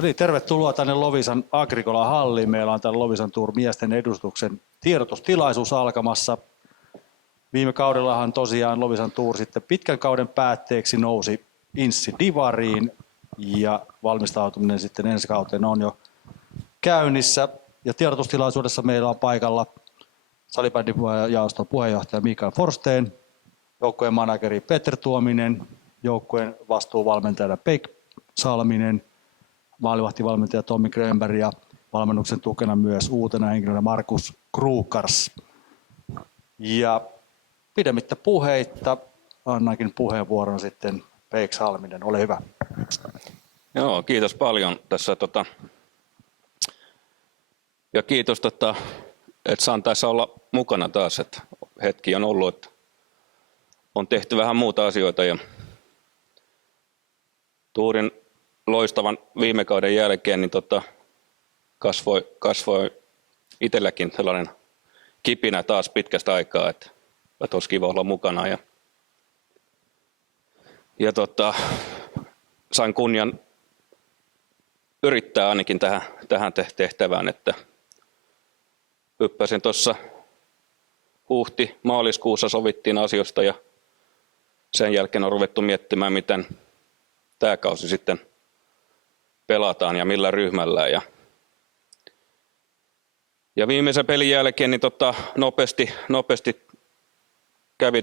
No niin, tervetuloa tänne Loviisan Agricola-halliin. Meillä on täällä Loviisan Tour miesten edustuksen tiedotustilaisuus alkamassa. Viime kaudellahan tosiaan Loviisan Tour sitten pitkän kauden päätteeksi nousi Inssi Divariin ja valmistautuminen sitten ensi kauteen on jo käynnissä. Ja tiedotustilaisuudessa meillä on paikalla salibändijaoston puheenjohtaja Mikael Forsteen, joukkueen manageri Peter Tuominen, joukkueen vastuuvalmentajana Peik Salminen, maalivahtivalmentaja Tommi Grönberg ja valmennuksen tukena myös uutena henkilönä Markus Krukars. Ja pidemmittä puheitta annankin puheenvuoron sitten Peik Salminen. Ole hyvä. Joo, kiitos paljon tässä ja kiitos että saan tässä olla mukana taas, että hetki on ollut, että on tehty vähän muuta asioita ja Tuurin loistavan viime kauden jälkeen niin kasvoi itselläkin sellainen kipinä taas pitkästä aikaa, että olisi kiva olla mukana ja sain kunnian yrittää ainakin tähän tehtävään, että hyppäsin tuossa maaliskuussa sovittiin asioista ja sen jälkeen on ruvettu miettimään, miten tämä kausi sitten pelataan ja millä ryhmällä. Ja viimeisen pelin jälkeen niin nopeasti kävi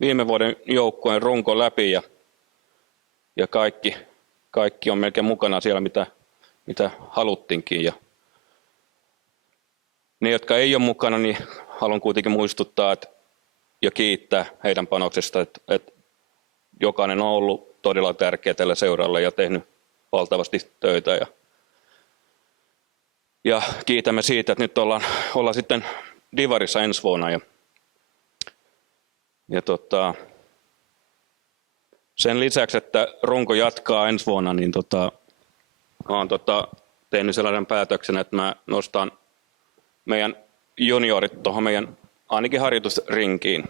viime vuoden joukkueen runko läpi ja kaikki on melkein mukana siellä, mitä haluttiinkin. Ja ne, jotka ei ole mukana, niin haluan kuitenkin muistuttaa ja kiittää heidän panoksesta, että jokainen on ollut todella tärkeä tälle seuralle ja tehnyt valtavasti töitä. Ja kiitämme siitä, että nyt ollaan sitten Divarissa ensi vuonna. Sen lisäksi, että runko jatkaa ensi vuonna, niin olen tehnyt sellaisen päätöksen, että mä nostan meidän juniorit tuohon meidän ainakin harjoitusrinkiin.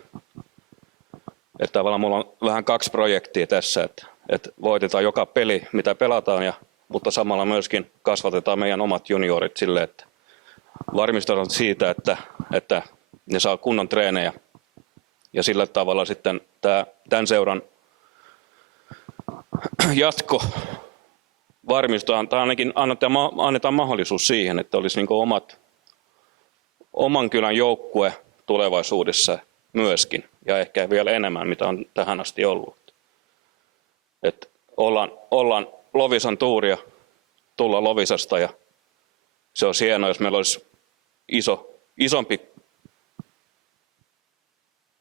Että tavallaan mulla on vähän 2 projektia tässä, että voitetaan joka peli, mitä pelataan, mutta samalla myöskin kasvatetaan meidän omat juniorit silleen, että varmistetaan siitä, että ne saa kunnon treenejä. Ja sillä tavalla sitten tämän seuran jatko varmistetaan, tai ainakin annetaan mahdollisuus siihen, että olisi niin kuin oman kylän joukkue tulevaisuudessa myöskin, ja ehkä vielä enemmän, mitä on tähän asti ollut. Että ollaan Loviisan Touria, tullaan Loviisasta, ja se on hienoa, jos meillä olisi isompi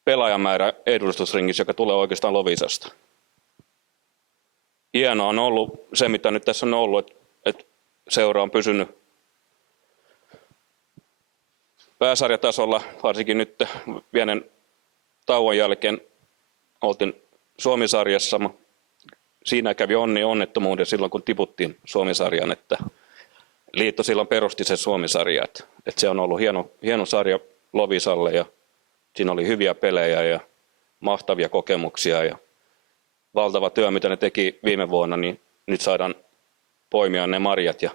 pelaajamäärä edustusringissä, joka tulee oikeastaan Loviisasta. Hienoa on ollut se, mitä nyt tässä on ollut, että seura on pysynyt pääsarjatasolla, varsinkin nyt pienen tauon jälkeen oltiin Suomi-sarjassa. Siinä kävi onnettomuuden silloin, kun tiputtiin Suomi-sarjan, että liitto silloin perusti sen Suomi-sarja. Että se on ollut hieno sarja Loviisalle ja siinä oli hyviä pelejä ja mahtavia kokemuksia ja valtava työ, mitä ne teki viime vuonna, niin nyt saadaan poimia ne marjat ja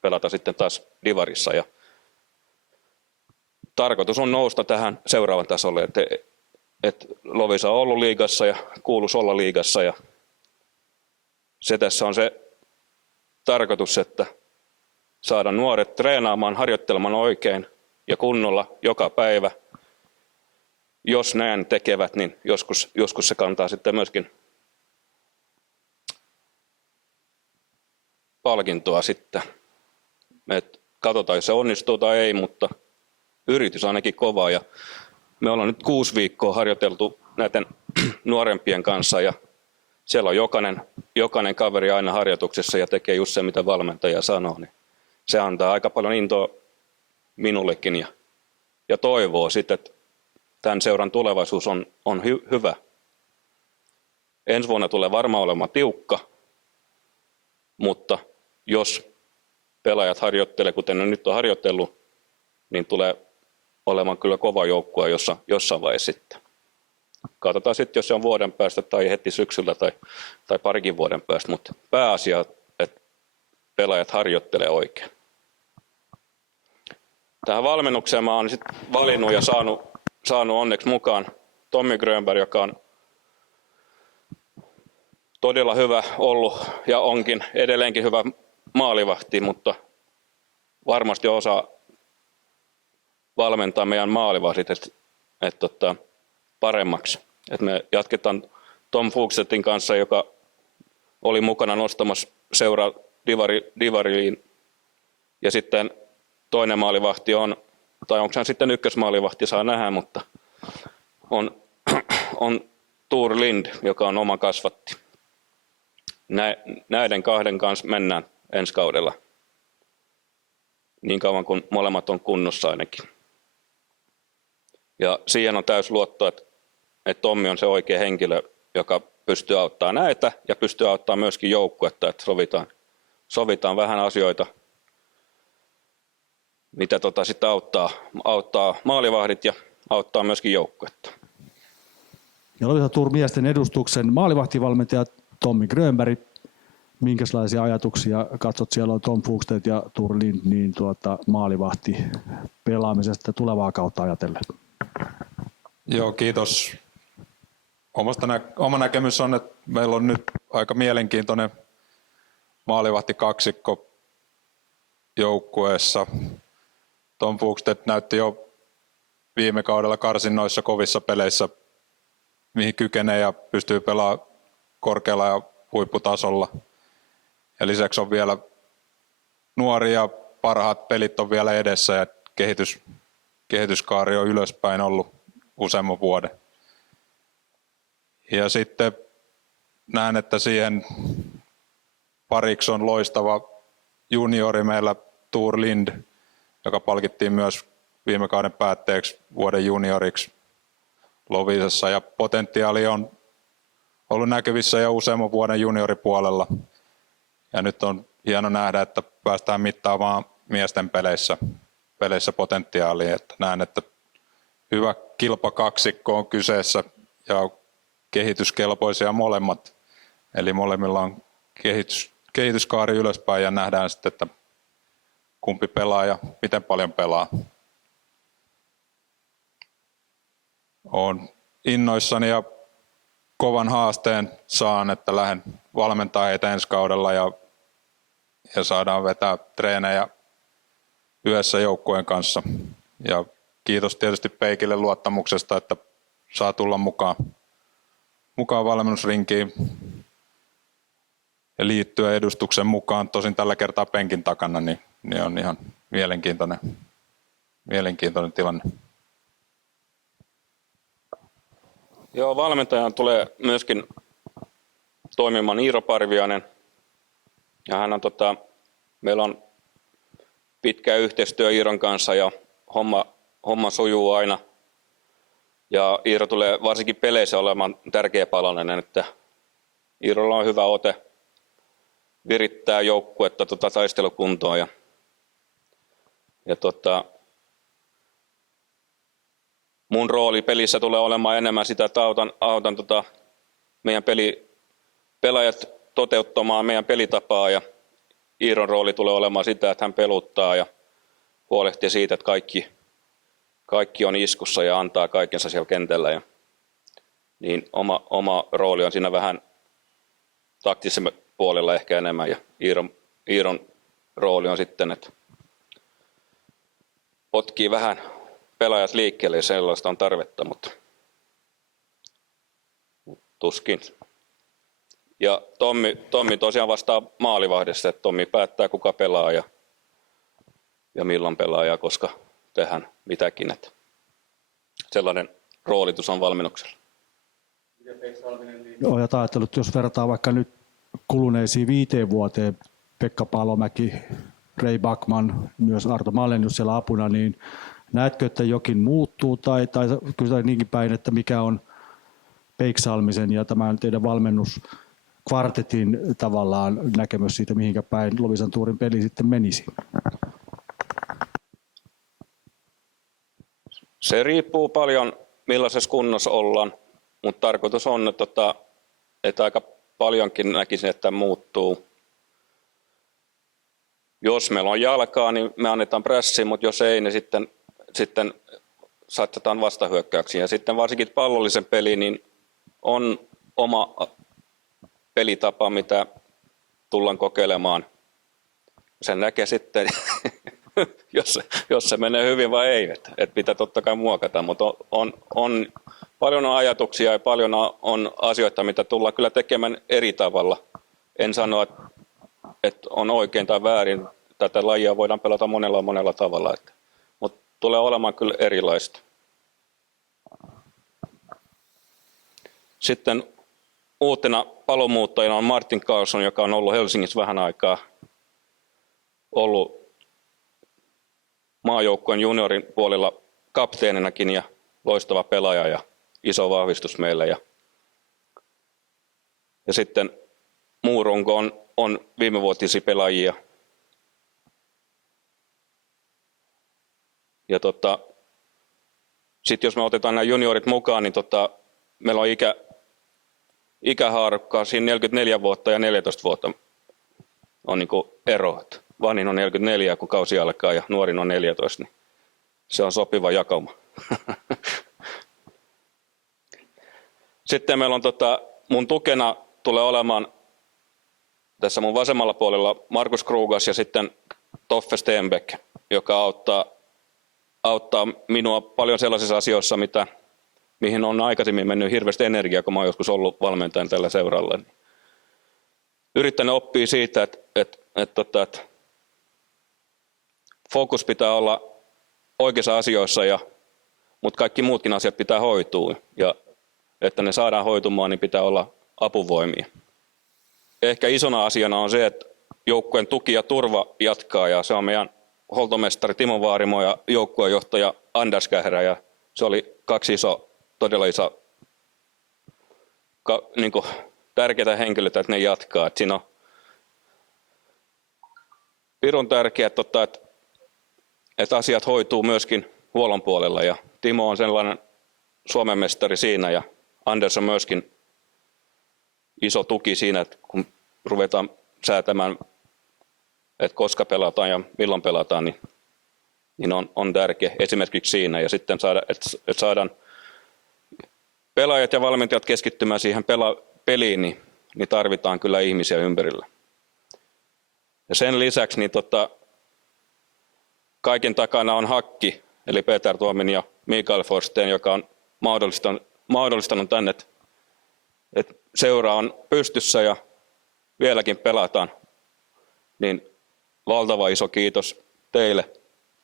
pelata sitten taas Divarissa. Ja tarkoitus on nousta tähän seuraavan tasolle, että Loviisa on ollut liigassa ja kuuluisi olla liigassa ja se tässä on se tarkoitus, että saada nuoret treenaamaan, harjoittelemaan oikein ja kunnolla joka päivä. Jos näin tekevät, niin joskus se kantaa sitten myöskin palkintoa sitten. Et katsotaan, jos se onnistuu tai ei, mutta yritys on ainakin kova. Ja me ollaan nyt 6 viikkoa harjoiteltu näiden nuorempien kanssa ja siellä on jokainen kaveri aina harjoituksessa ja tekee just se, mitä valmentaja sanoo. Niin se antaa aika paljon intoa minullekin ja toivoo sitten, että tämän seuran tulevaisuus on hyvä. Ensi vuonna tulee varmaan olemaan tiukka, mutta jos pelaajat harjoittelee, kuten ne nyt on harjoitellut, niin tulee olemaan kyllä kova joukkue jossain vaiheessa sitten. Katsotaan sitten, jos se on vuoden päästä tai heti syksyllä tai parikin vuoden päästä, mutta pääasia, että pelaajat harjoittelee oikein. Tähän valmennukseen mä oon sitten valinnut ja saanut onneksi mukaan Tommy Grönberg, joka on todella hyvä ollut ja onkin edelleenkin hyvä maalivahti, mutta varmasti osaa valmentaa meidän maalivahdit paremmaksi. Et me jatketaan Tom Fuchsetin kanssa, joka oli mukana nostamassa seuraa divariin. Ja sitten toinen maalivahti on, tai onko hän sitten ykkösmaalivahti, saa nähdä, mutta on Tuur Lind, joka on oma kasvatti. Näiden kahden kanssa mennään ensi kaudella. Niin kauan kuin molemmat on kunnossa ainakin. Ja siihen on täys luotto, että Tommi on se oikea henkilö, joka pystyy auttamaan näitä ja pystyy auttamaan myöskin joukkuetta, että sovitaan vähän asioita, mitä sitten auttaa maalivahdit ja auttaa myöskin joukkuetta. Ja Loviisan Tuur miesten edustuksen maalivahtivalmentaja Tommy Grönberg. Minkälaisia ajatuksia katsot, siellä on Tom Fuchstedt ja Tuur Lind, niin maalivahti pelaamisesta tulevaa kautta ajatellen? Joo, kiitos. Oma näkemys on, että meillä on nyt aika mielenkiintoinen maalivahtikaksikko joukkueessa. Tom Fuchstedt näytti jo viime kaudella karsinnoissa kovissa peleissä, mihin kykenee ja pystyy pelaamaan korkealla ja huipputasolla. Ja lisäksi on vielä nuoria, parhaat pelit on vielä edessä ja kehityskaari on ylöspäin ollut useamman vuoden. Ja sitten näen, että siihen pariksi on loistava juniori meillä Tuur Lind, joka palkittiin myös viime kauden päätteeksi vuoden junioriksi Loviisassa. Ja potentiaali on ollut näkyvissä jo useamman vuoden junioripuolella. Ja nyt on hieno nähdä, että päästään mittaamaan miesten peleissä potentiaalia. Että näen, että hyvä kilpakaksikko on kyseessä ja kehityskelpoisia molemmat. Eli molemmilla on kehityskaari ylöspäin ja nähdään sitten, että kumpi pelaa ja miten paljon pelaa. Olen innoissani ja kovan haasteen saan, että lähden valmentaa heitä ensi kaudella ja saadaan vetää treenejä yhdessä joukkueen kanssa. Ja kiitos tietysti Peikille luottamuksesta, että saa tulla mukaan valmennusrinkiin ja liittyä edustuksen mukaan. Tosin tällä kertaa penkin takana, niin on ihan mielenkiintoinen tilanne. Joo, valmentajan tulee myöskin toimimaan Iiro Parviainen. Ja hän on meillä on pitkä yhteistyö Iiron kanssa ja homma sujuu aina. Ja Iiro tulee varsinkin peleissä olemaan tärkeä palanen, että Iirolla on hyvä ote virittää joukkuetta taistelukuntoon ja mun rooli pelissä tulee olemaan enemmän sitä, että autan meidän pelaajat toteuttamaan meidän pelitapaa ja Iiron rooli tulee olemaan sitä, että hän peluttaa ja huolehtii siitä, että kaikki on iskussa ja antaa kaikensa siellä kentällä. Ja, niin oma rooli on siinä vähän taktisen puolella ehkä enemmän ja Iiron rooli on sitten, että potkii vähän pelaajat liikkeelle ja sellaista on tarvetta, mutta tuskin. Ja Tommi tosiaan vastaa maalivahdesta, että Tommi päättää kuka pelaa ja milloin pelaa ja koska tehdään mitäkin. Että sellainen roolitus on valmennuksella. Joo, ja ajatellut, jos verrataan vaikka nyt kuluneisiin 5 vuoteen, Pekka Palomäki, Ray Backman, myös Arto Malenius siellä apuna, niin näetkö, että jokin muuttuu tai kyllä niinkin päin, että mikä on Peiksalmisen ja tämän teidän valmennuskvartetin tavallaan näkemys siitä, mihinkä päin Loviisan Tuurin peli sitten menisi? Se riippuu paljon millaisessa kunnossa ollaan, mutta tarkoitus on, että aika paljonkin näkisin, että muuttuu. jos meillä on jalkaa, niin me annetaan prässiin, mutta jos ei, niin sitten satsataan vastahyökkäyksiin. Ja sitten varsinkin pallollisen peli, niin on oma pelitapa, mitä tullaan kokeilemaan. Sen näkee sitten, jos se menee hyvin vai ei. Et pitää totta kai muokata, mutta on paljon ajatuksia ja paljon on asioita, mitä tullaan kyllä tekemään eri tavalla. En sano, että on oikein tai väärin. Tätä lajia voidaan pelata monella tavalla, mutta tulee olemaan kyllä erilaista. Sitten uutena palomuuttajana on Martin Karlsson, joka on ollut Helsingissä vähän aikaa. Ollut maajoukkueen juniorin puolella kapteeninakin ja loistava pelaaja ja iso vahvistus meille. Ja sitten muu runko on viimevuotisia pelaajia. Ja sitten jos me otetaan nämä juniorit mukaan, niin meillä on ikähaarukkaa siinä 44 vuotta ja 14 vuotta on niin kuin ero. Vanhin on 44, kun kausi alkaa, ja nuorin on 14, niin se on sopiva jakauma. Sitten meillä on mun tukena tulee olemaan tässä mun vasemmalla puolella Markus Krugas ja sitten Toffe Stenbeck, joka auttaa minua paljon sellaisissa asioissa, mihin on aikaisemmin mennyt hirveästi energiaa, kun mä oon joskus ollut valmentajan tällä seuralla. Yrittänyt oppia siitä, että fokus pitää olla oikeissa asioissa, mutta kaikki muutkin asiat pitää hoitua. Ja että ne saadaan hoitumaan, niin pitää olla apuvoimia. Ehkä isona asiana on se, että joukkueen tuki ja turva jatkaa, ja se on meidän huoltomestari Timo Vaarimo ja joukkueenjohtaja Anders Kährä, ja se oli kaksi todella iso niin kuin tärkeitä henkilöitä, että ne jatkaa. Että siinä on pirun tärkeää, että asiat hoituu myöskin huollon puolella, ja Timo on sellainen Suomen mestari siinä, ja Anders on myöskin iso tuki siinä, että kun ruvetaan säätämään, että koska pelataan ja milloin pelataan, niin on tärkeä esimerkiksi siinä. Ja sitten että saadaan pelaajat ja valmentajat keskittymään siihen peliin, niin tarvitaan kyllä ihmisiä ympärillä. Ja sen lisäksi niin kaiken takana on Hakki, eli Peter Tuomin ja Mikael Forsteen, joka on mahdollistanut tänne, että seura on pystyssä ja vieläkin pelataan. Niin valtava iso kiitos teille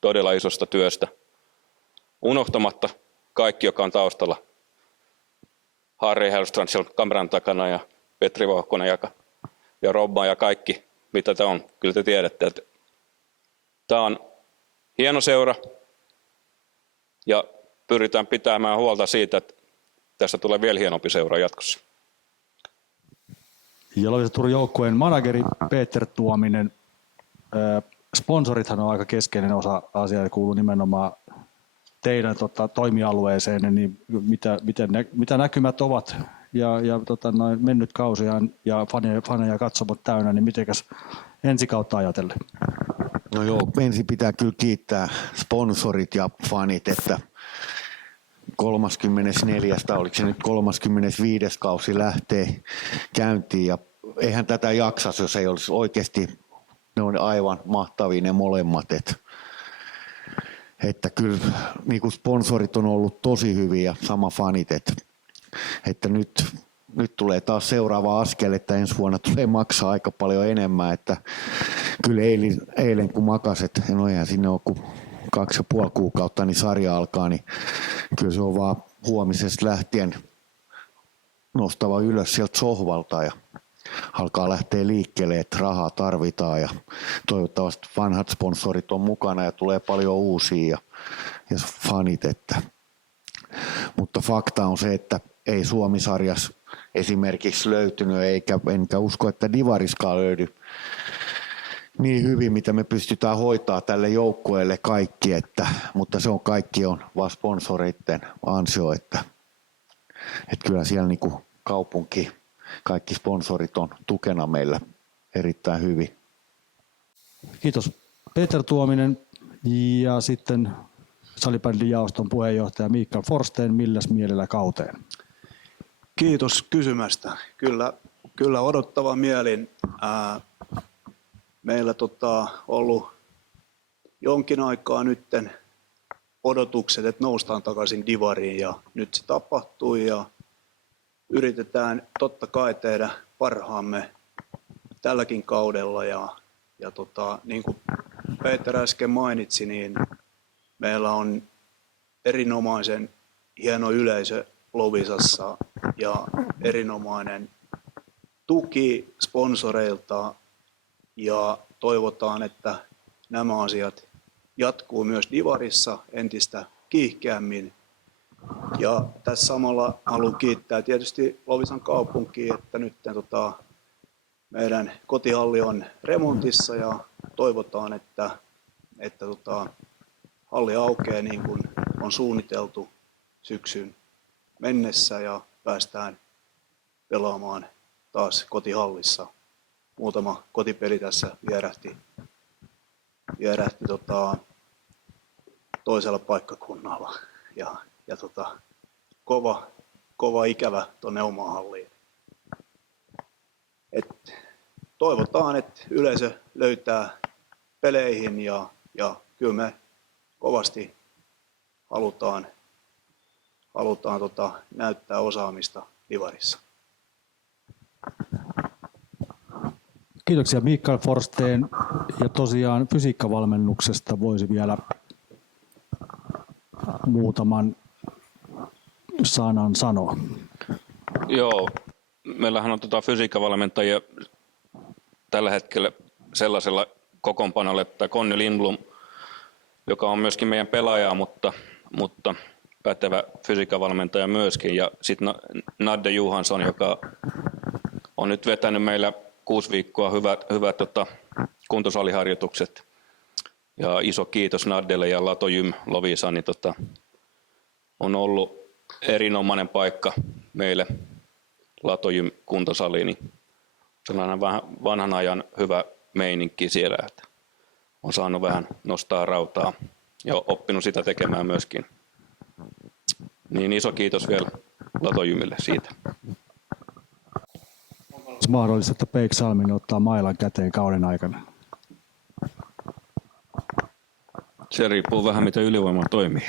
todella isosta työstä. Unohtamatta kaikki, joka on taustalla. Harri Hellstrand siellä kameran takana ja Petri Vauhkonen ja Robba ja kaikki, mitä tämä on. Kyllä te tiedätte, että tämä on hieno seura ja pyritään pitämään huolta siitä, että tästä tulee vielä hienompi seura jatkossa. Ja Loviisan Turun joukkueen manageri Peter Tuominen. Sponsorithan on aika keskeinen osa asiaa ja kuuluu nimenomaan teidän toimialueeseen, niin mitä näkymät ovat ja mennyt kausiaan ja faneja katsomot täynnä, niin mitenkäs ensi kautta ajatellen? No joo, ensin pitää kyllä kiittää sponsorit ja fanit, että 34. oliko se nyt 35. kausi lähtee käyntiin ja eihän tätä jaksas, jos ei olisi oikeasti, ne on aivan mahtavia ne molemmat, että kyllä niin kuin sponsorit on ollut tosi hyviä ja sama fanit, että nyt tulee taas seuraava askel, että ensi vuonna tulee maksaa aika paljon enemmän, että kyllä eilen kun makaset, no eihän sinne ole kuin 2,5 kuukautta, niin sarja alkaa, niin kyllä se on vaan huomisesta lähtien nostava ylös sieltä sohvalta ja alkaa lähteä liikkeelle, että rahaa tarvitaan ja toivottavasti vanhat sponsorit on mukana ja tulee paljon uusia ja fanit, mutta fakta on se, että ei Suomi-sarjassa esimerkiksi löytynyt enkä usko, että Divariskaan löydy niin hyvin, mitä me pystytään hoitaa tälle joukkueelle kaikki, mutta se on kaikki on vaan sponsoreiden ansio, että kyllä siellä niin kuin kaupunki, kaikki sponsorit on tukena meillä erittäin hyvin. Kiitos Peter Tuominen ja sitten salibändin jaoston puheenjohtaja Mikael Forsteen. Milläs mielellä kauteen? Kiitos kysymästä. Kyllä odottava mielin. Meillä ollut jonkin aikaa nytten odotukset, että noustaan takaisin divariin ja nyt se tapahtui ja yritetään totta kai tehdä parhaamme tälläkin kaudella ja niin kuin Peter äsken mainitsi, niin meillä on erinomaisen hieno yleisö Loviisassa ja erinomainen tuki sponsoreilta ja toivotaan, että nämä asiat jatkuu myös divarissa entistä kiihkeämmin. Ja tässä samalla haluan kiittää tietysti Loviisan kaupunkia, että nyt meidän kotihalli on remontissa ja toivotaan, että halli aukeaa niin kuin on suunniteltu syksyn mennessä ja päästään pelaamaan taas kotihallissa. Muutama kotipeli tässä vierähti toisella paikkakunnalla ja kova ikävä tuonne omaan halliin. Toivotaan, että yleisö löytää peleihin ja kyllä me kovasti halutaan näyttää osaamista divarissa. Kiitoksia Mikael Forsteen ja tosiaan fysiikkavalmennuksesta voisi vielä muutaman sanan sanoa. Joo, meillähän on fysiikkavalmentajia tällä hetkellä sellaisella kokoonpanolla, että Conny Lindblom, joka on myöskin meidän pelaaja, mutta pätevä fysiikkavalmentaja myöskin, ja sitten Nadde Johansson, joka on nyt vetänyt meillä 6 viikkoa hyvät kuntosaliharjoitukset. Ja iso kiitos Naddelle ja Lato Gym Loviisa, niin on ollut erinomainen paikka meille Lato Gym kuntosali, niin sellainen vähän vanhan ajan hyvä meininki siellä, että on saanut vähän nostaa rautaa ja oppinut sitä tekemään myöskin. Niin iso kiitos vielä Lato Gymille siitä. Olisi mahdollista, että Peik Salminen ottaa mailan käteen kauden aikana? Se riippuu vähän miten ylivoima toimii.